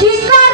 chicos.